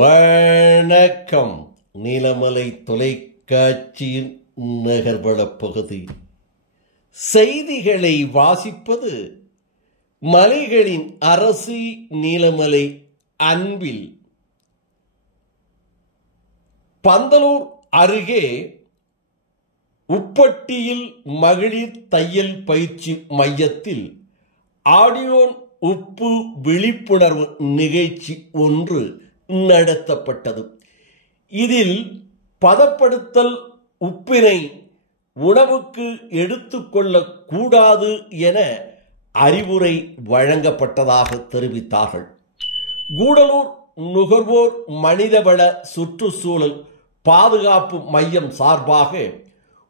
வணக்கம். நீலமலை தொலைக்காட்சியின் நகர்வள பகுதி செய்திகளை வாசிப்பது மலைகளின் அரசி நீலமலை அன்பில். பந்தலூர் அருகே உப்பட்டியில் மகளிர் தையல் பயிற்சி மையத்தில் ஆடியோன் உப்பு விழிப்புணர்வு நிகழ்ச்சி ஒன்று நடத்தப்பட்டது. இதில் பதப்படுத்தல் உப்பினை உணவுக்கு எடுத்துக்கொள்ளக்கூடாது என அறிவுரை வழங்கப்பட்டதாக தெரிவித்தார்கள். கூடலூர் நுகர்வோர் மனிதவள சுற்றுச்சூழல் பாதுகாப்பு மையம் சார்பாக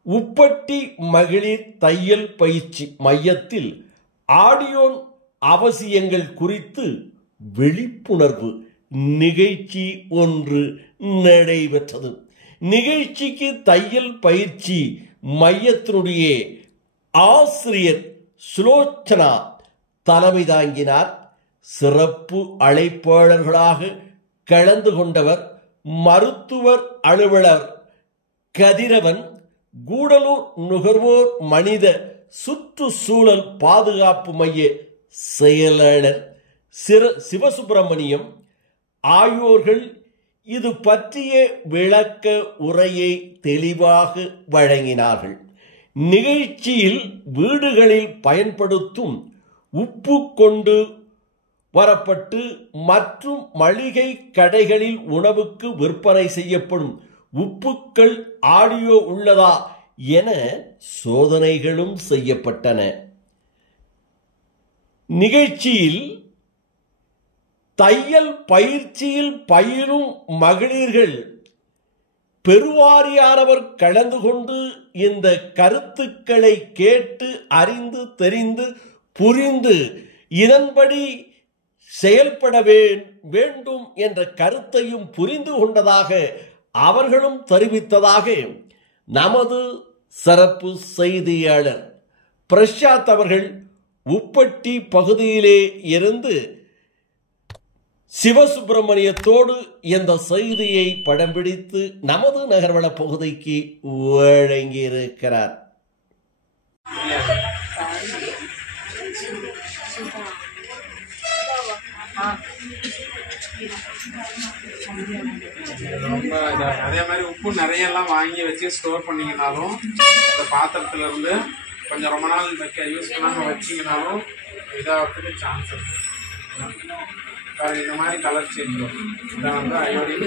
உப்பட்டி மகளிர் தையல் பயிற்சி மையத்தில் ஆடியோன் அவசியங்கள் குறித்து விழிப்புணர்வு நிகழ்ச்சி ஒன்று நடைபெற்றது. நிகழ்ச்சிக்கு தையல் பயிற்சி மையத்தினுடைய ஆசிரியர் சுலோச்சனா தலைமை தாங்கினார். சிறப்பு அழைப்பாளர்களாக கலந்து கொண்டவர் மருத்துவர் அலுவலர் கதிரவன், கூடலூர் நுகர்வோர் மனித சுற்றுச்சூழல் பாதுகாப்பு மைய செயலாளர் சிவசுப்பிரமணியம் ஆகியோர்கள் இது பற்றிய விளக்க உரையை தெளிவாக வழங்கினார்கள். நிகழ்ச்சியில் வீடுகளில் பயன்படுத்தும் உப்பு கொண்டு வரப்பட்டு மற்றும் மளிகை கடைகளில் உணவுக்கு விற்பனை செய்யப்படும் உப்புக்கள் ஆடியோ உள்ளதா என சோதனைகளும் செய்யப்பட்டன. நிகழ்ச்சியில் தையல் பயிற்சியில் பயிலும் மகளிர்கள் பெருவாரியானவர் கலந்து கொண்டு இந்த கருத்துக்களை கேட்டு அறிந்து தெரிந்து புரிந்து இதன்படி செயல்பட வேண்டும் என்ற கருத்தையும் புரிந்து கொண்டதாக அவர்களும் தெரிவித்ததாக நமது சிறப்பு செய்தியாளர் பிரசாத் அவர்கள் உப்பட்டி பகுதியிலே இருந்து சிவசுப்பிரமணியத்தோடு இந்த செய்தியை படம் பிடித்து நமது நகர்வள பகுதிக்கு வழங்கியிருக்கிறார். ரொம்ப அதே மாதிரி உப்பு நிறைய எல்லாம் வாங்கி வச்சு ஸ்டோர் பண்ணிங்கனாலும் இந்த பாத்திரத்துல இருந்து கொஞ்சம் ரொம்ப நாள் யூஸ் பண்ணாமல் வச்சிங்கனாலும் இதாகிறதுக்கு சான்ஸ் இருக்கு. இந்த மாதிரி கலர் சேஞ்ச் வரும். இதை வந்து அயோடின்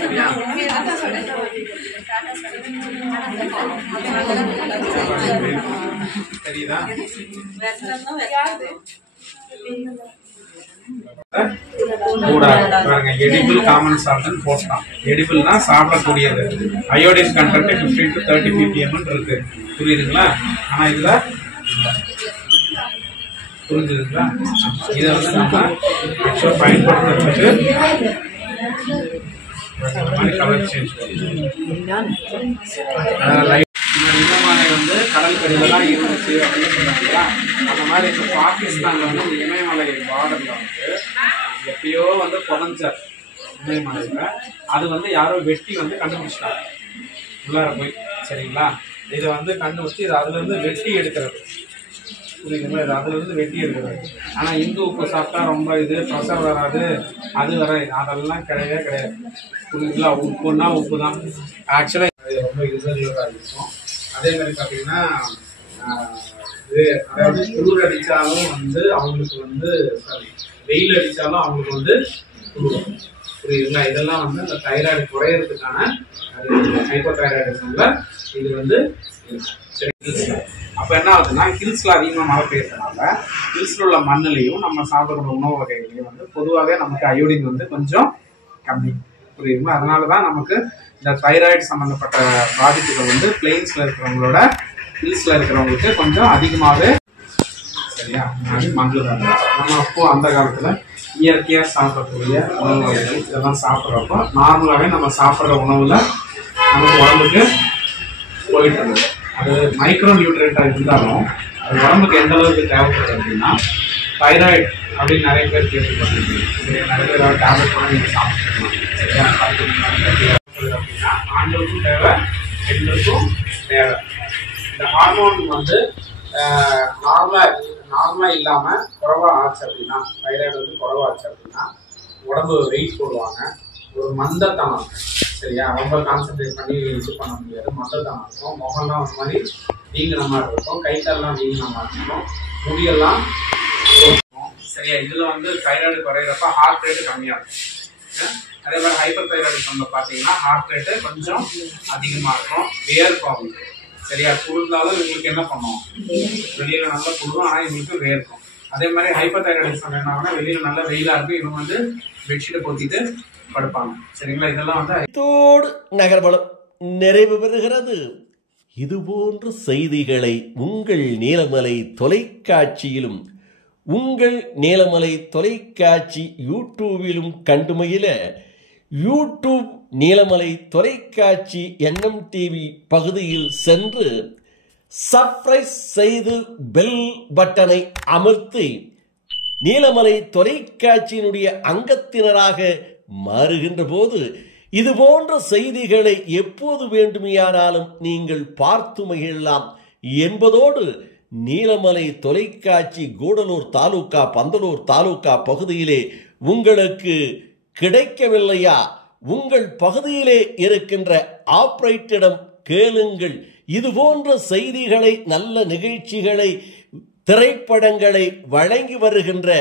சரியா? தெரியுதா? எடிபிள் காமன் சால்ட்னு போட்டான். எடிபிள்னா சாப்பிடக்கூடியது. அயோடின் கண்டென்ட் 15 to 30 ppm இருக்கு. புரியுதுங்களா? ஆனா இதுல புரிஞ்சுதுங்களா? இதை வந்து நம்ம ஆக்சுவலாக பயன்படுத்துறதுக்கு கலர் சேஞ்ச் இமயமலை வந்து கடல் கடிதெல்லாம் இருந்துச்சு அப்படின்னு சொன்னாங்களா? அந்த மாதிரி இப்போ பாகிஸ்தான்ல வந்து இந்த இமயமலை பார்டர்ல வந்து எப்பயோ வந்து புதஞ்சார் இமயமலையில. அது வந்து யாரோ வெட்டி வந்து கண்டுபிடிச்சிட்டாங்க உள்ளார போய். சரிங்களா? இதை வந்து கண்டுபிடிச்சி இது அதுல இருந்து வெட்டி எடுக்கிறது. புரியுதுங்களா? இது அதுல இருந்து வெட்டி எடுக்கிறது. ஆனா இந்து உப்பு சாப்பிட்டா ரொம்ப இது ப்ரெஷர் வராது, அது வர, அதெல்லாம் கிடையவே கிடையாது. புரியுதுங்களா? உப்புன்னா உப்பு தான். ஆக்சுவலா ரொம்ப யூஸ்ஃபுல்லாக இருக்கும். அதே மாதிரி பார்த்தீங்கன்னா இது அதாவது குளிர் அடித்தாலும் வந்து அவங்களுக்கு வந்து வெயில் அடித்தாலும் அவங்களுக்கு வந்து குளிரும். புரியுதுங்களா? இதெல்லாம் வந்து அந்த தைராய்டு குறையிறதுக்கான ஹைப்போ தைராய்டிசம்ல இது வந்து அப்போ என்ன ஆகுதுன்னா, ஹில்ஸ்ல அதிகமாக மழை பெய்யறதுனால ஹில்ஸ்ல உள்ள மண்ணிலையும் நம்ம சாப்பிடுற உணவு வகைகளையும் வந்து பொதுவாகவே நமக்கு அயோடின் வந்து கொஞ்சம் கம்மி. புரியுதுங்களா? அதனாலதான் நமக்கு இந்த தைராய்டு சம்பந்தப்பட்ட பாதிப்புகள் வந்து பிளெயின்ஸ்ல இருக்கிறவங்களோட ஹில்ஸ்ல இருக்கிறவங்களுக்கு கொஞ்சம் அதிகமாகவே. சரியா? அது மங்களம். நம்ம அப்போ அந்த காலத்துல இயற்கையா சாப்பிடக்கூடிய உணவு வகைகள் இதெல்லாம் சாப்பிட்றப்போ நார்மலாகவே நம்ம சாப்பிட்ற உணவுல நமக்கு உடம்புக்கு போயிட்டு இருந்தது. அது மைக்ரோ நியூட்ரியண்டா இருந்தாலும் அது உடம்புக்கு எந்த அளவுக்கு தேவைப்படுது அப்படின்னா தைராய்டு அப்படின்னு நிறைய பேர் கேட்டுருப்பாங்க. சரியா, நிறைய பேர் டேப்லெட் கூட நீங்கள் சாப்பிட்டுருக்கலாம். சரியா, அப்படின்னா ஆண்களுக்கும் தேவை, பெண்களுக்கும் தேவை. இந்த ஹார்மோன் வந்து நார்மலாக இல்லாமல் குறைவாக ஆச்சு அப்படின்னா, தைராய்டு வந்து குறைவாக ஆச்சு அப்படின்னா உடம்பு வெயிட் போடுவாங்க, ஒரு மந்தத்தனம் இருக்கும். சரியா, ரொம்ப கான்சென்ட்ரேட் பண்ணி இது பண்ண முடியாது, மந்தத்தனம் இருக்கும், முகம்லாம் ஒரு மாதிரி வீங்கின மாதிரி இருக்கும், கை கால்லாம் வீங்கின மாதிரி இருக்கும், முடியெல்லாம் இருக்கும். சரியா, இதில் வந்து தைராய்டு குறையிறப்ப ஹார்ட் ரேட்டு கம்மியாகும். அதே மாதிரி ஹைப்பர் தைராய்டு வந்து பார்த்தீங்கன்னா ஹார்ட் ரேட்டு கொஞ்சம் அதிகமாக இருக்கும், வேர்க்கும். சரியா, குளிர்ந்தாலும் இவங்களுக்கு என்ன பண்ணும், வெளியில நல்லா குளிரும், ஆனால் இவங்களுக்கு வேர்க்கும். அதே மாதிரி ஹைப்பர் தைராய்டு என்ன வெளியில நல்லா வெயிலா இருக்கு, இவங்க வந்து பெட்ஷீட்டை போத்திட்டு படுப்பாங்க. சரிங்களா, இதெல்லாம் வந்து இதோடு நகர்வலம் நிறைவு பெறுகிறது. இதுபோன்ற செய்திகளை உங்கள் நீலமலை தொலைக்காட்சியிலும் உங்கள் நீலமலை தொலைக்காட்சி யூடியூபிலும் கண்டுமயில யூடியூப் நீலமலை தொலைக்காட்சி NMTV பகுதியில் சென்று சப்ஸ்கிரைப் செய்து பெல் பட்டனை அமர்த்தி நீலமலை தொலைக்காட்சியினுடைய அங்கத்தினராக மாறுகின்ற போது இதுபோன்ற செய்திகளை எப்போது வேண்டுமையானாலும் நீங்கள் பார்த்து மகிழலாம் என்பதோடு நீலமலை தொலைக்காட்சி கூடலூர் தாலுகா பந்தலூர் தாலுகா பகுதியிலே உங்களுக்கு கிடைக்கவில்லையா, உங்கள் பகுதியிலே இருக்கின்ற ஆபரேட்டரிடம் கேளுங்கள். இதுபோன்ற செய்திகளை, நல்ல நிகழ்ச்சிகளை, திரைப்படங்களை வழங்கி வருகின்ற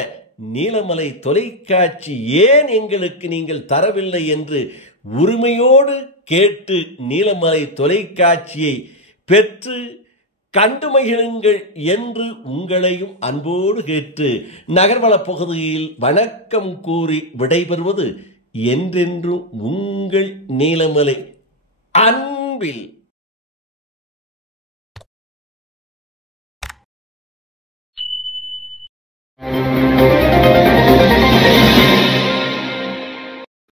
நீலமலை தொலைக்காட்சி ஏன் எங்களுக்கு நீங்கள் தரவில்லை என்று உரிமையோடு கேட்டு நீலமலை தொலைக்காட்சியை பெற்று கண்டு மகிழுங்கள் என்று உங்களையும் அன்போடு கேட்டு நகர்வள பகுதியில் வணக்கம் கூறி விடைபெறுவது என்றென்றும் உங்கள் நீலமலை அன்பில்